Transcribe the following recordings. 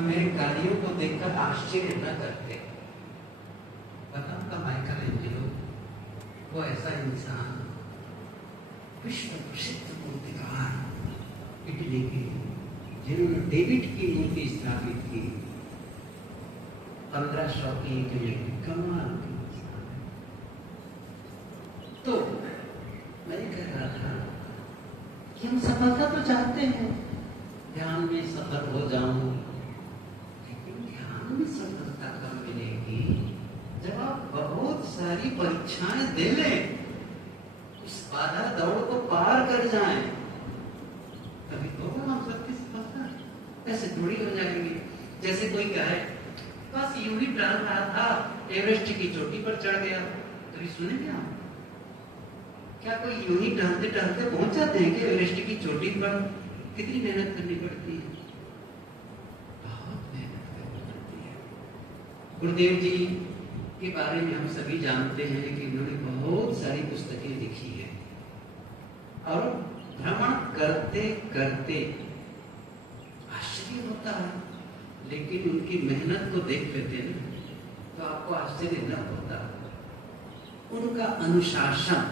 तो मेरे कार्यों को देखकर आश्चर्य न करते। बताओ का माइकलएंजेलो वो ऐसा इंसान, विश्व प्रसिद्ध मूर्तिकार इटली के, जिन्होंने डेविड की मूर्ति स्थापित की 1500 ईंट में, कमाल की इंसान है। तो मैं कह रहा था कि हम सफलता तो चाहते हैं, ध्यान में सफल हो जाऊं, लेकिन ध्यान में सफलता कब मिलेगी? जब आप बहुत सारी परीक्षाएं दे लें, उस बाधा दौड़ को पार कर जाएं, तभी तो हम सबकी सफलता। ऐसे थोड़ी हो जाएंगे जैसे कोई कहे बस यूं ही टहल रहा था, एवरेस्ट की चोटी पर चढ़ गया। कभी सुने क्या? क्या कोई यूं ही टहलते टहलते पहुंच जाते हैं कि एवरेस्ट की चोटी पर? कितनी मेहनत करनी पड़ती है, बहुत मेहनत करनी पड़ती है। गुरुदेव जी के बारे में हम सभी जानते हैं कि उन्होंने बहुत सारी पुस्तकें लिखी है, और भ्रमण करते करते आश्चर्य होता है, लेकिन उनकी मेहनत को देख लेते हैं तो आपको आश्चर्य न होता। उनका अनुशासन,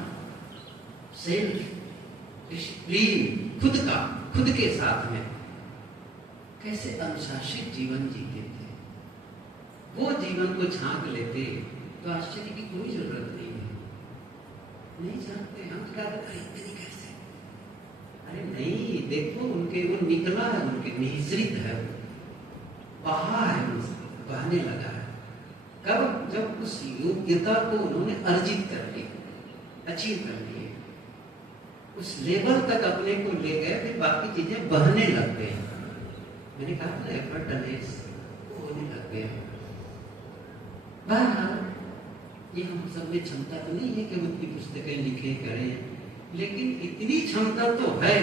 सेल्फ डिसिप्लिन, खुद के साथ में कैसे अनुशासित जीवन जीते थे, वो जीवन को झांक लेते तो आश्चर्य की कोई जरूरत नहीं है। नहीं जानते हम क्या इतनी कैसे? अरे नहीं, देखो उनके वो निकला है, उनके निहित है, बहा है, बहने लगा है। कब? जब उस योग्यता को उन्होंने अर्जित कर ली, अचीव कर ली, उस लेवल तक अपने को ले गए, फिर बाकी चीजें बहने लग गए। मैंने कहा था एफर्टलेस होने लग गए। बहरहाल ये हम सब में क्षमता तो नहीं है कि उनकी पुस्तकें लिखे करें, लेकिन इतनी क्षमता तो है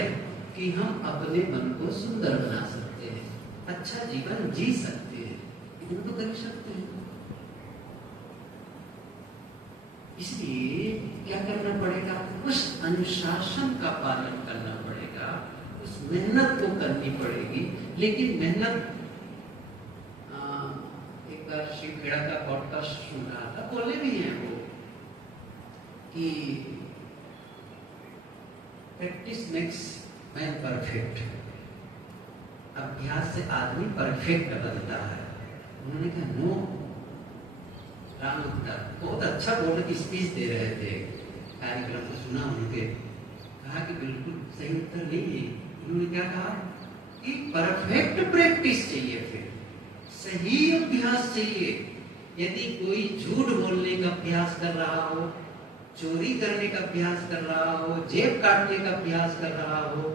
कि हम अपने मन को सुंदर बना सकते हैं, अच्छा जीवन जी सकते हैं, इतना तो कर सकते हैं। इसलिए क्या करना पड़ेगा? उस अनुशासन का पालन करना पड़ेगा, उस मेहनत को करनी पड़ेगी। लेकिन मेहनत, एक बार शिव खेड़ा का पॉडकास्ट सुन रहा था, बोले भी हैं वो कि प्रैक्टिस मेक्स मैन परफेक्ट, अभ्यास से आदमी परफेक्ट बनता है। उन्होंने कहा नो, राम उत्तर बहुत अच्छा बोर्ड की स्पीच दे रहे थे, कार्यक्रम को सुना उनके, कहा कि बिल्कुल सही उत्तर नहीं है। उन्होंने क्या कहा कि परफेक्ट प्रैक्टिस चाहिए, फिर सही अभ्यास चाहिए। यदि कोई झूठ बोलने का अभ्यास कर रहा हो, चोरी करने का अभ्यास कर रहा हो, जेब काटने का अभ्यास कर रहा हो,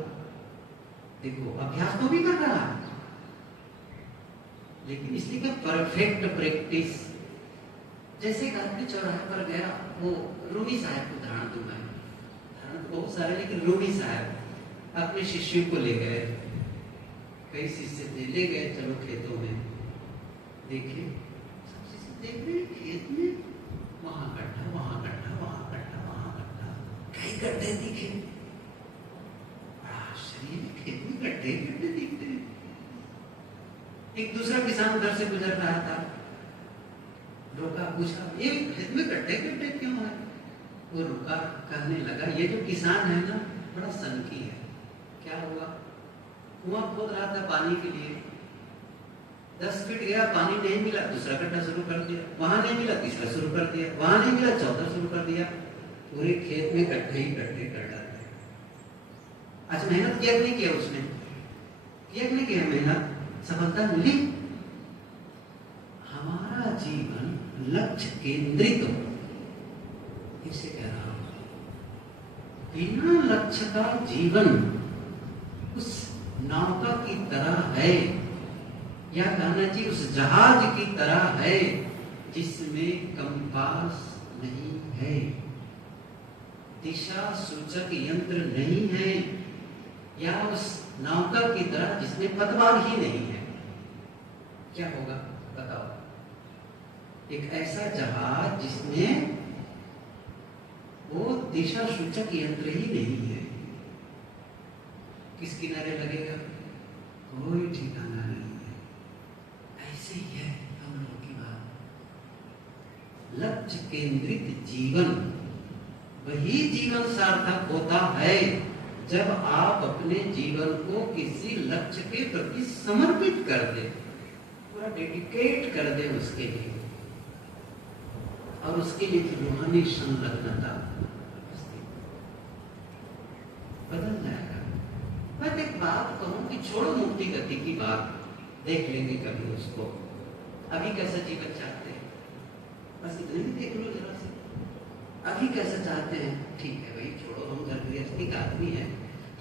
देखो अभ्यास तो भी कर रहा है, लेकिन इसलिए क्या परफेक्ट प्रैक्टिस। जैसे एक आदमी चौराहे पर गया, वो रूमी साहब को उदाहरण दूंगा, उदाहरण बहुत सारे, लेकिन रूमी साहब अपने शिष्यों को ले गए, कई शिष्य थे, ले गए, चलो खेतों में, देखे सब शिष्य देख रहे खेत में, वहां गड्ढा, वहां गड्ढा, वहां गड्ढा, वहां गड्ढा, कई गड्ढे दिखे। बड़ा आश्चर्य, खेत में गड्ढे गड्ढे दिखते हैं। एक दूसरा किसान उधर से गुजर रहा था, रोका, पूछा ये खेत में गड्ढे गड्ढे क्यों है? वो रुका, कहने लगा ये जो किसान है ना, बड़ा सनकी है। क्या हुआ? कुआं खोद रहा था पानी के लिए, 10 फीट गया, पानी नहीं मिला, दूसरा गड्ढा शुरू कर दिया, वहां नहीं मिला, तीसरा शुरू कर दिया, वहां नहीं मिला, चौथा शुरू कर दिया, पूरे खेत में गड्ढे ही गड्ढे कर डाले। आज मेहनत किया नहीं किया उसने? किया नहीं किया मेहनत? सफलता मिली? हमारा जीवन लक्ष्य केंद्रित हो, इसे कह रहा हूं। बिना लक्ष्य का जीवन उस नौका की तरह है, या कहना चाहिए उस जहाज की तरह है जिसमें कंपास नहीं है, दिशा सूचक यंत्र नहीं है, या उस नौका की तरह जिसमें पतवार ही नहीं है। क्या होगा बताओ? एक ऐसा जहाज जिसमें वो दिशा सूचक यंत्र ही नहीं है, किस किनारे लगेगा? कोई ठिकाना नहीं है। लक्ष्य केंद्रित जीवन, वही जीवन सार्थक होता है जब आप अपने जीवन को किसी लक्ष्य के प्रति समर्पित कर दे, पूरा डेडिकेट कर दे उसके लिए, और उसके लिए रूहानी संलग्नता बदल जाएगा। मैं एक बात कहूं कि छोड़ो मुक्ति गति की बात, देख लेंगे कभी उसको। अभी कैसा जीवन चाहते हैं, बस इतने ही देख लो जरा से। अभी कैसा चाहते हैं, ठीक है भाई, छोड़ो, हम घर गृहस्थी का आदमी है,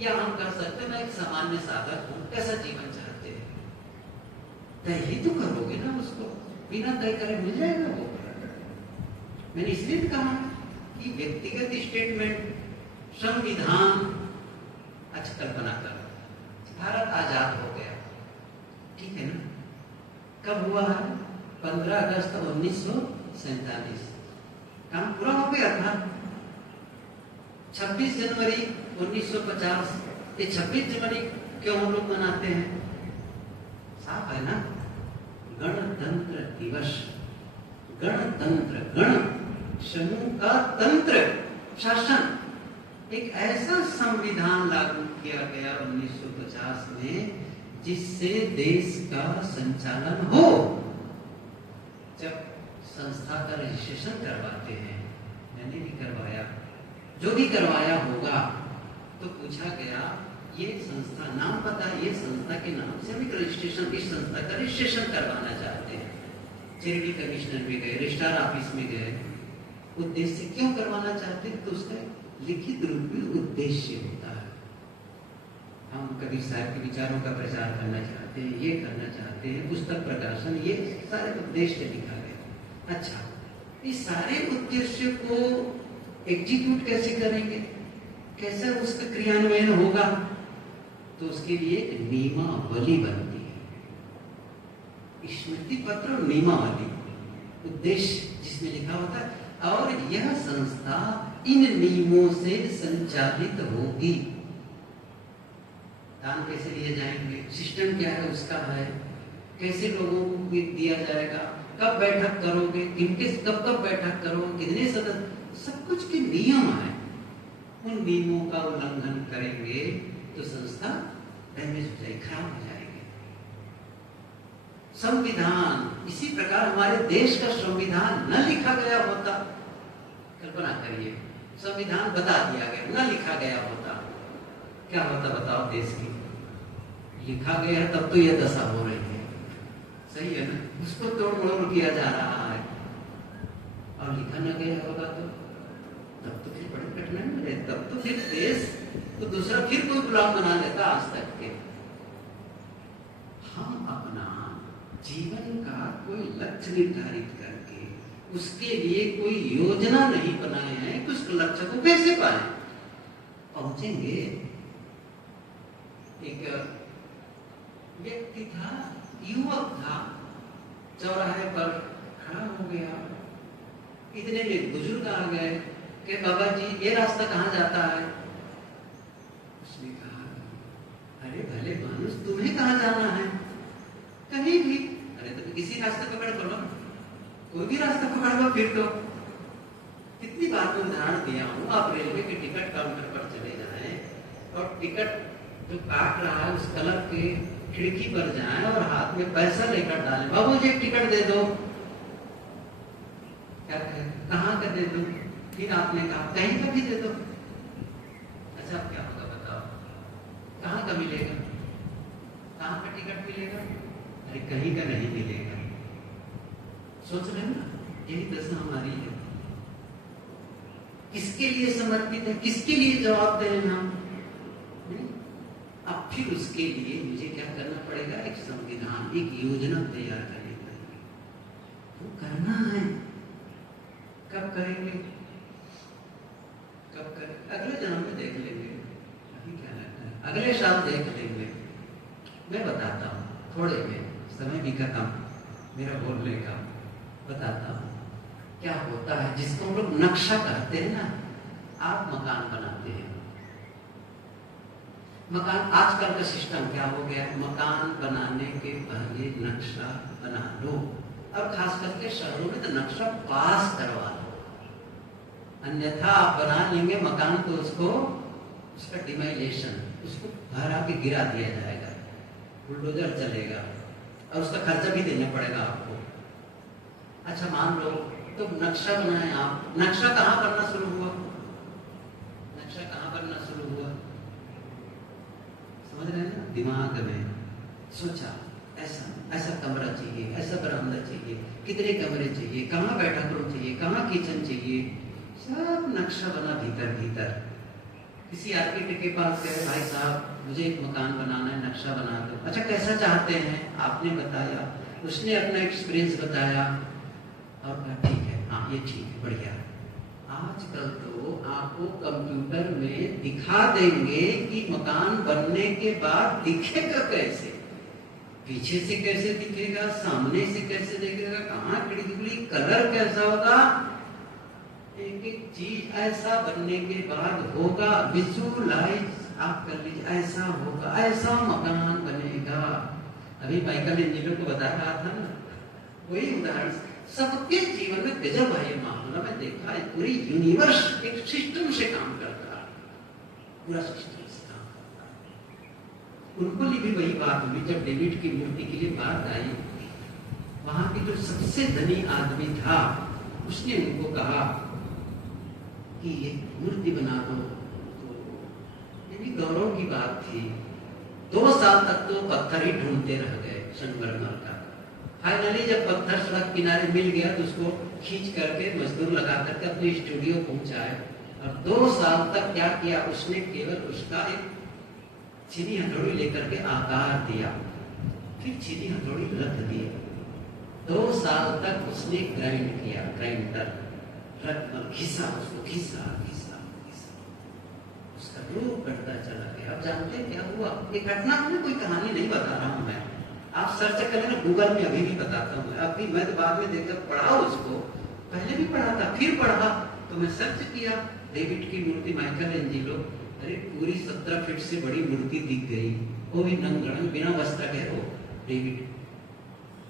या हम कर सकते हैं, मैं एक सामान्य साधक हूं, कैसा जीवन चाहते हैं, तय ही तो करोगे ना उसको, बिना तय करे मिल जाएगा वो। मैंने इसलिए कहा कि व्यक्तिगत स्टेटमेंट, संविधान, अच्छा कल्पना करो, भारत आजाद हो गया, ठीक है ना, कब हुआ है? 15 अगस्त 1947, काम पूरा हो गया था। 26 जनवरी 1950, ये 26 जनवरी क्यों हम लोग मनाते हैं? साफ है ना, गणतंत्र दिवस। गणतंत्र, गण समूह का तंत्र, शासन, एक ऐसा संविधान लागू किया गया 1950 में जिससे देश का संचालन हो। जब संस्था का रजिस्ट्रेशन करवाते हैं, मैंने भी करवाया, जो भी करवाया होगा, तो पूछा गया ये संस्था, नाम पता है, ये संस्था के नाम से हम एक रजिस्ट्रेशन, इस संस्था का रजिस्ट्रेशन करवाना चाहते हैं। चैरिटी कमिश्नर में गए, रजिस्ट्रार ऑफिस में गए, उद्देश्य क्यों करवाना चाहते हैं, तो उसका लिखित रूप में उद्देश्य होता है। हम कबीर साहब के विचारों का प्रचार करना चाहते हैं, ये करना चाहते हैं, पुस्तक प्रकाशन, ये सारे उद्देश्य लिखा गया। अच्छा, इस सारे उद्देश्य को एग्जीक्यूट कैसे करेंगे, कैसे उसका क्रियान्वयन होगा, तो उसके लिए एक नियमावली बनती है, स्मृति पत्र और नियमावली, उद्देश्य जिसमें लिखा होता है, और यह संस्था इन नियमों से संचालित होगी। दान कैसे लिए जाएंगे, सिस्टम क्या है उसका है, कैसे लोगों को दिया जाएगा, कब बैठक करोगे, किनके कब कब बैठक करोगे, कितने सदस्य, सब कुछ के नियम है। उन नियमों का उल्लंघन करेंगे तो संस्था डैमेज हो जाएगी, खराब हो जाएगी। संविधान, इसी प्रकार हमारे देश का संविधान न लिखा गया होता, कल्पना करिए, संविधान बता दिया गया, न लिखा गया होता, क्या होता बताओ देश की? लिखा गया है तब तो यह दशा हो रही है, सही है ना, उसको तोड़ मरोड़ किया जा रहा है, और लिखा न गया होगा तो तब तो फिर बड़ी कठिनाई में रहे, तब तो फिर देश तो दूसरा फिर कोई गुलाम बना लेता आज तक के। हम अपना जीवन का कोई लक्ष्य निर्धारित करके उसके लिए कोई योजना नहीं बनाए हैं कि उस लक्ष्य को कैसे पाए, पहुंचेंगे। एक व्यक्ति था, युवक था, चौराहे पर खड़ा हो गया, इतने में बुजुर्ग आ गए कि बाबा जी ये रास्ता कहाँ जाता है? उसने कहा, अरे भले मानुस, तुम्हें कहाँ जाना है? कहीं भी। अरे तो किसी रास्ते पकड़ करो, कोई भी रास्ता पकड़ लो, फिर तो कितनी बार मैं उदाहरण दिया हूँ, आप रेलवे के टिकट काउंटर पर चले जाएं और टिकट जो काट रहा है उस क्लर्क के खिड़की पर जाएं और हाथ में पैसा लेकर डालें, बाबू जी टिकट दे दो, क्या कहे, कहाँ का दे दो? फिर आपने कहा कहीं का भी दे दो। अच्छा अब क्या होगा बताओ, कहाँ का मिलेगा, कहाँ का टिकट मिलेगा? अरे कहीं का नहीं मिलेगा। सोच रहे ना, यही दशा हमारी है। किसके लिए समर्पित है, किसके लिए जवाब दें हम? अब फिर उसके लिए मुझे क्या करना पड़ेगा, एक संविधान, एक योजना तैयार करनी पड़ेगी, वो करना है। कब करेंगे, कब करेंगे? अगले जन्म में देख लेंगे, अभी क्या लगता है, अगले साल देख लेंगे। मैं बताता हूँ, थोड़े में समय भी खत्म मेरा बोलने का, बताता हूँ क्या होता है जिसको हम लोग नक्शा कहते हैं ना। आप मकान बनाते हैं, मकान, आजकल का सिस्टम क्या हो गया, मकान बनाने के पहले नक्शा बना लो, और खास करके शहरों में तो नक्शा पास करवा लो। अन्यथा आप बना लेंगे मकान तो उसका डिमाइलेशन, उसको भरा के गिरा दिया जाएगा, बुलडोजर चलेगा और उसका खर्चा भी देना पड़ेगा आपको। अच्छा मान लो तो नक्शा बनाए आप, नक्शा कहाँ बनना शुरू हुआ? नक्शा कहाँ बनना शुरू हुआ? समझ रहे हैं ना? दिमाग में सोचा ऐसा कमरा चाहिए, ऐसा बरामदा चाहिए, कितने कमरे चाहिए, कहाँ बैठक रूम चाहिए, कहाँ किचन चाहिए, सब नक्शा बना भीतर भीतर। किसी आर्किटेक्ट के पास गए, भाई साहब मुझे एक मकान बनाना है, नक्शा बना दो। अच्छा कैसा चाहते हैं? आपने बताया, उसने अपना एक्सपीरियंस बताया और कहा ठीक है, हाँ ये ठीक है, बढ़िया। आजकल तो आपको कंप्यूटर में दिखा देंगे कि मकान बनने के बाद दिखेगा कैसे, पीछे से कैसे दिखेगा, सामने से कैसे दिखेगा, कहाँ खिड़की, कलर कैसा होगा, एक एक चीज ऐसा बनने के बाद होगा। विजुअलाइज आप कर लीजिए, ऐसा होगा, ऐसा मकान बनेगा। अभी माइकल एंजेलो को बता रहा था ना, वही उदाहरण सबके जीवन में गजब है ये मामला। मैं देखा है पूरी यूनिवर्स एक सिस्टम से काम करता है, पूरा सिस्टम से काम करता है। उनको लिए भी वही बात हुई जब डेविड की मूर्ति के लिए बात आई। वहां के जो सबसे धनी आदमी था उसने उनको कहा कि ये मूर्ति बना दो। तो ये भी गौरव की बात थी। 2 साल तक तो पत्थर ही ढूंढते रह गए संगमरमर का। फाइनली जब पत्थर सड़क किनारे मिल गया तो उसको खींच करके मजदूर लगा करके अपने स्टूडियो पहुंचाए। और 2 साल तक क्या किया उसने, केवल उसका एक चीनी हथौड़ी लेकर के आकार दिया, फिर चीनी हथौड़ी रख दी। 2 साल तक उसने ग्राइंड किया, ग्राइंडर घिसा, उसको घिसा घिसा घिसा, उसका रूप बढ़ता चला गया। अब जानते हैं क्या हुआ? ये घटना में कोई कहानी नहीं बता रहा हूं मैं, आप सर्च करें ना गूगल में, अभी भी बताता हूँ। अभी मैं तो बाद में देखकर पढ़ा उसको, पहले भी पढ़ा था फिर पढ़ा तो मैं सर्च किया डेविड की मूर्ति माइकल एंजेलो। अरे पूरी 17 फीट से बड़ी मूर्ति दिख गई, वो भी नंगड़ंग बिना वस्त्र के हो डेविड।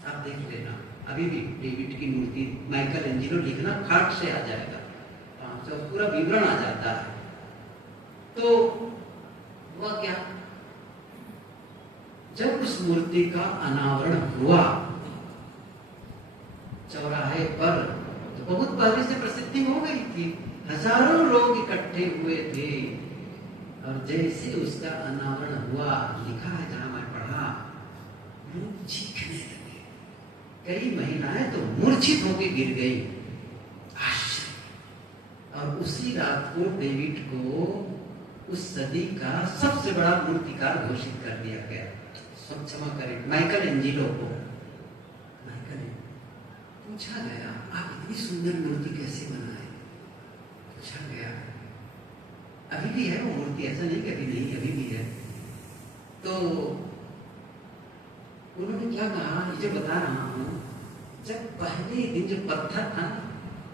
आप देख लेना अभी भी डेविड की मूर्ति माइकल एंजेलो लिखना खाट से आ जाएगा, तो पूरा विवरण आ जाता है। तो हुआ क्या, जब उस मूर्ति का अनावरण हुआ चौराहे पर, तो बहुत पहले से प्रसिद्धि हो गई थी, हजारों लोग इकट्ठे हुए थे। और जैसे उसका अनावरण हुआ, लिखा है जहां मैं पढ़ा, लोग चीखने लगे, कई महिलाएं तो मूर्छित होकर गिर गई। और उसी रात को डेविड को उस सदी का सबसे बड़ा मूर्तिकार घोषित कर दिया गया। क्षमा करें, माइकल एंजेलो को पूछा गया आप इतनी सुंदर मूर्ति कैसे बनाए? पूछा गया, अभी भी है वो मूर्ति, ऐसा नहीं कि अभी नहीं, अभी भी है। तो उन्होंने क्या कहा, ये बता रहा हूं, जब पहले दिन जो पत्थर था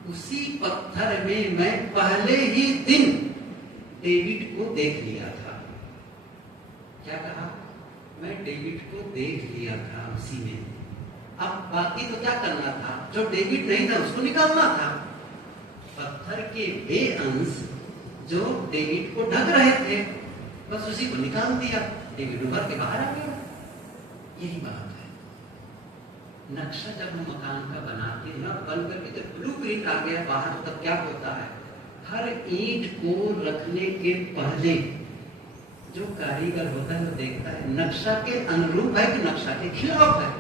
उसी पत्थर में मैं पहले ही दिन डेविड को देख लिया था। क्या कहा? मैं डेविड को देख लिया था उसी में। अब बाकी तो क्या करना था, जो डेविड नहीं था उसको निकालना था। पत्थर के वे अंश जो डेविड को ढक रहे थे बस उसी को निकाल दिया, डेविड उभर के बाहर आ गया। यही बात है, नक्शा जब हम मकान का बनाते हैं ना, बन करके जब ब्लूप्रिंट आ गया बाहर, तब क्या होता है, हर ईंट को रखने के पहले जो कारीगर होता है वो देखता है नक्शा के अनुरूप है कि नक्शा के खिलाफ है।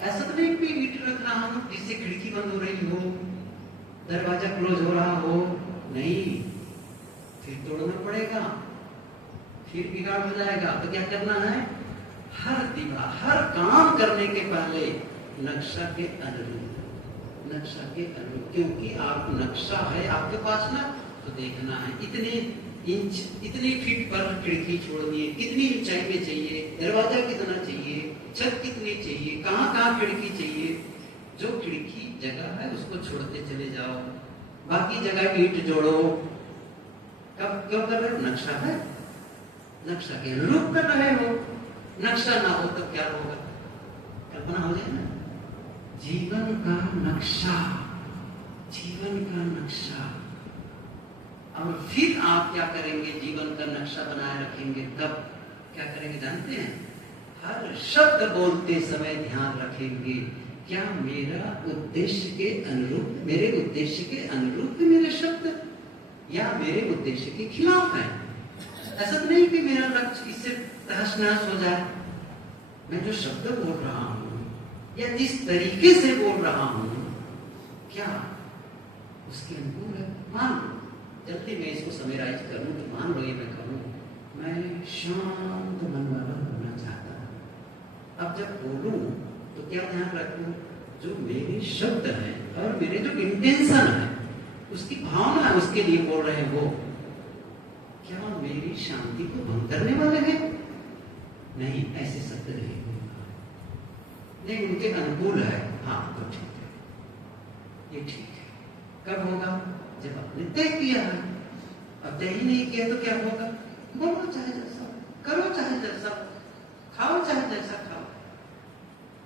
ऐसा तो नहीं कि ईंट रख रहा हूं जिससे खिड़की बंद हो रही हो, दरवाजा क्लोज हो रहा हो, नहीं, फिर तोड़ना पड़ेगा, फिर बिगाड़ हो जाएगा। तो क्या करना है, हर दीवार, हर काम करने के पहले नक्शा के अनुरूप, नक्शा के अनुरूप, क्योंकि आप नक्शा है आपके पास ना, तो देखना है इतने इंच, इतनी फीट पर खिड़की छोड़नी है, कितनी ऊंचाई में चाहिए, दरवाजा कितना चाहिए, छत कितनी चाहिए, कहाँ कहाँ खिड़की चाहिए। जो खिड़की जगह है उसको छोड़ते चले जाओ, बाकी जगह ईंट जोड़ो। कब क्यों कर रहे हो, नक्शा है, नक्शा के अनुरूप कर रहे हो। नक्शा ना हो तो क्या होगा, कल्पना हो जाए ना, जीवन का नक्शा, जीवन का नक्शा और फिर आप क्या करेंगे, जीवन का नक्शा बनाए रखेंगे। तब क्या करेंगे जानते हैं? हर शब्द बोलते समय ध्यान रखेंगे, क्या मेरा उद्देश्य के अनुरूप, मेरे उद्देश्य के अनुरूप मेरे शब्द या मेरे उद्देश्य के खिलाफ है। ऐसा तो नहीं कि मेरा लक्ष्य इससे तहस नहस हो जाए। मैं जो शब्द बोल रहा हूं या जिस तरीके से बोल रहा हूं, क्या उसके अनुकूल है? मान लो, जल्दी मैं इसको समराइज करूं तो मान लो ये मैं कहूं, मैं शांत मन वाला होना चाहता हूं। अब जब बोलूं तो क्या ध्यान रखूं, जो मेरे शब्द हैं और मेरे जो इंटेंशन है, उसकी भावना है, उसके लिए बोल रहे हैं, वो क्या मेरी शांति को भंग करने वाले हैं? नहीं, ऐसे शब्द नहीं बोलना, नहीं उनके अनुकूल है। हाँ तो ठीक है, ये ठीक है। कब होगा? जब आपने तय किया है। अब तय ही नहीं किया तो क्या होगा? बोलो चाहे जैसा, करो चाहे जैसा, खाओ चाहे जैसा खाओ,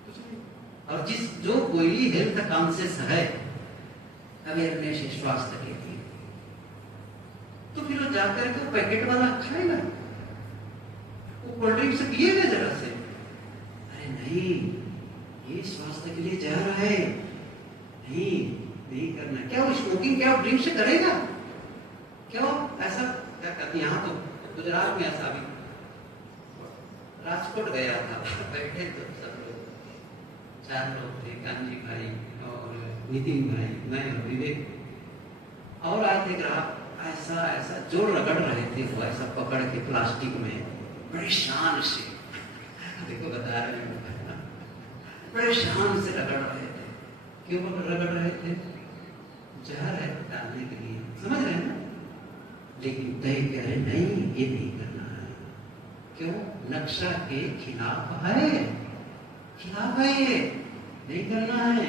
कुछ नहीं। और जो कोई हेल्थ कॉन्शियस है, अवेयरनेस है स्वास्थ्य के लिए, तो फिर वो जाकर के पैकेट वाला खाएगा, वो कोल्ड ड्रिंक से पिएगा जरा से। अरे नहीं, ये स्वास्थ्य के लिए जहर है, नहीं करना। क्या वो स्मोकिंग क्या ड्रिंक से करेगा? क्यों ऐसा क्या करते? यहाँ तो गुजरात में ऐसा भी, राजकोट गया था, बैठे तो सब लोग, 4 लोग थे, कांजी भाई और नितिन भाई, मैं और विवेक, और आए थे ग्राहक। ऐसा जोर रगड़ रहे थे वो, ऐसा पकड़ के प्लास्टिक में बड़े शान से, देखो बता रहे हैं, बड़े शान से रगड़ रहे थे। क्यों रगड़ रहे थे? जहर है डालने के लिए, समझ रहे हैं ना? लेकिन तय कह रहे नहीं, ये नहीं करना है। क्यों? नक्शा के खिलाफ है, खिलाफ है, ये नहीं करना है।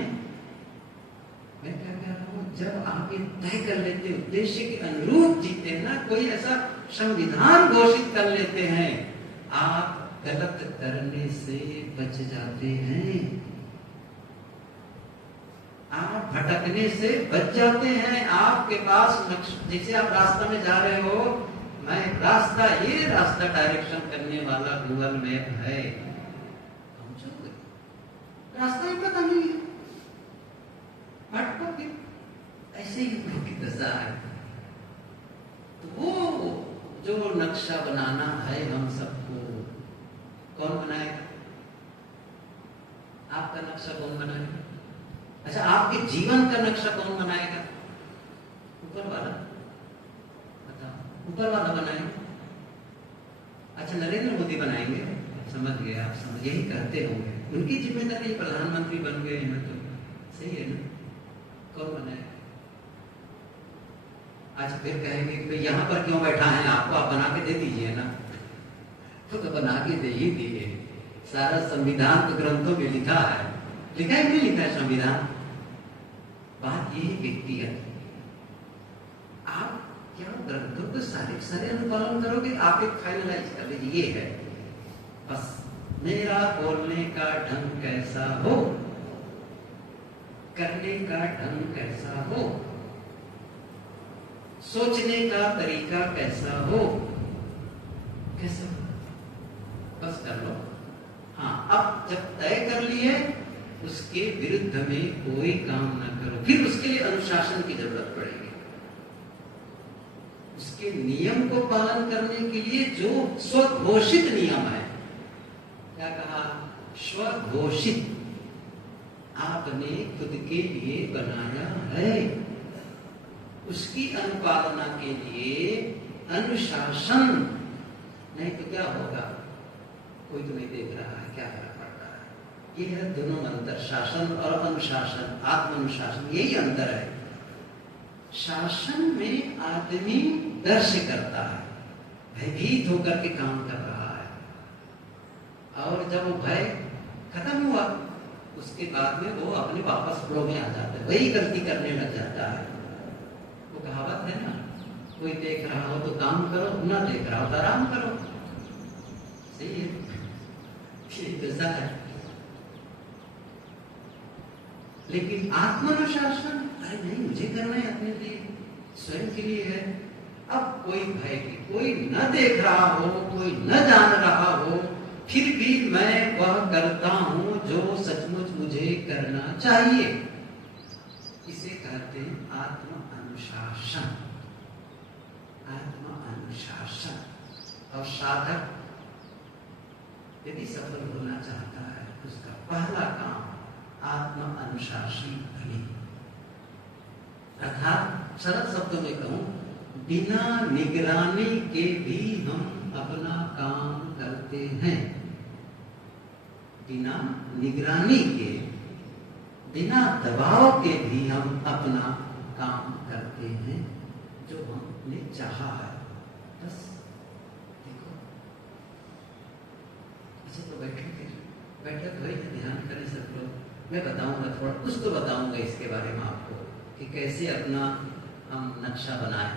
मैं क्या कह रहा हूं, जब आप ये तय कर लेते, उद्देश्य के अनुरूप जीते हैं ना, कोई ऐसा संविधान घोषित कर लेते हैं, आप गलत करने से बच जाते हैं, आप भटकने से बच जाते हैं। आपके पास जैसे आप रास्ता में जा रहे हो, मैं रास्ता, ये रास्ता डायरेक्शन करने वाला गूगल मैप है, रास्ता ही पता नहीं है, भटकोगे। ऐसे ही की दशा है। तो वो जो नक्शा बनाना है हम सबको, कौन बनाएगा? आपका नक्शा कौन बनाएगा? अच्छा, आपके जीवन का नक्शा कौन बनाएगा? ऊपर वाला, बताओ, ऊपर वाला बनाएगा। अच्छा, नरेंद्र मोदी बनाएंगे, समझ गए आप, समझ, यही कहते होंगे, उनकी जिम्मेदारी, प्रधानमंत्री बन गए हैं तो सही है ना? कौन बनाएगा? आज फिर कहेंगे कि यहाँ पर क्यों बैठा है, आपको आप बना के दे दीजिए ना, तो बना के दे ही दिए। सारा संविधान तो ग्रंथों में लिखा है, लिखा है नहीं लिखा है संविधान? बात ये व्यक्तिगत, आप क्या ग्रंथों को सारे अनुपालन करोगे? आप एक फाइनलाइज कर लीजिए, ये है बस, मेरा बोलने का ढंग कैसा हो, करने का ढंग कैसा हो, सोचने का तरीका कैसा हो, कैसा हो, बस कर लो। हाँ, अब जब तय कर लिए, उसके विरुद्ध में कोई काम ना करो। फिर उसके लिए अनुशासन की जरूरत पड़ेगी, उसके नियम को पालन करने के लिए जो स्वघोषित नियम है। क्या कहा? स्वघोषित, आपने खुद के लिए बनाया है, उसकी अनुपालना के लिए अनुशासन। नहीं तो क्या होगा? कोई तो नहीं देख रहा है, क्या फर्क पड़ता है? ये है दोनों अंतर, शासन और अनुशासन, आत्म अनुशासन, यही अंतर है। शासन में आदमी डर से करता है, भयभीत होकर के काम कर रहा है, और जब वो भय खत्म हुआ, उसके बाद में वो अपने वापस फ्लो में आ जाता है, वही गलती करने लग जाता है। वो कहावत है ना, कोई देख रहा हो तो काम करो, ना देख रहा हो तो आराम करो। सही है, ऐसा है। लेकिन आत्मानुशासन, अरे नहीं, मुझे करना है अपने लिए, स्वयं के लिए है, कोई भय की, कोई न देख रहा हो, कोई न जान रहा हो, फिर भी मैं वह करता हूं जो सचमुच मुझे करना चाहिए। इसे कहते हैं आत्म अनुशासन। आत्म अनुशासन। और साधक यदि सफल होना चाहता है, उसका पहला काम आत्म अनुशासी बने। अर्थात सरल शब्दों में कहूं, बिना निगरानी के भी हम अपना काम करते हैं। बिना निगरानी के, बिना दबाव के भी हम अपना काम करते हैं जो हमने चाहा है। बस देखो, इसे तो बैठे हुए ध्यान करें सब लोग। मैं बताऊंगा, थोड़ा कुछ तो बताऊंगा इसके बारे में आपको कि कैसे अपना हम नक्शा बनाएं।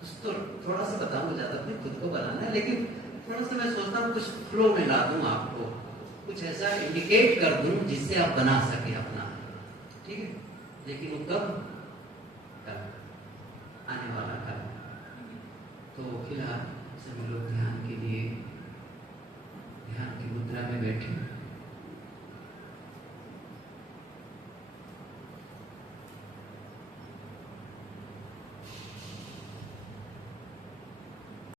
कुछ तो थोड़ा सा बताऊंगा, ज्यादा अपने खुद को बनाना है, लेकिन थोड़ा सा मैं सोचता हूँ कुछ फ्लो में ला दूं आपको, कुछ ऐसा इंडिकेट कर दूं जिससे आप बना सके अपना। ठीक है, लेकिन वो कब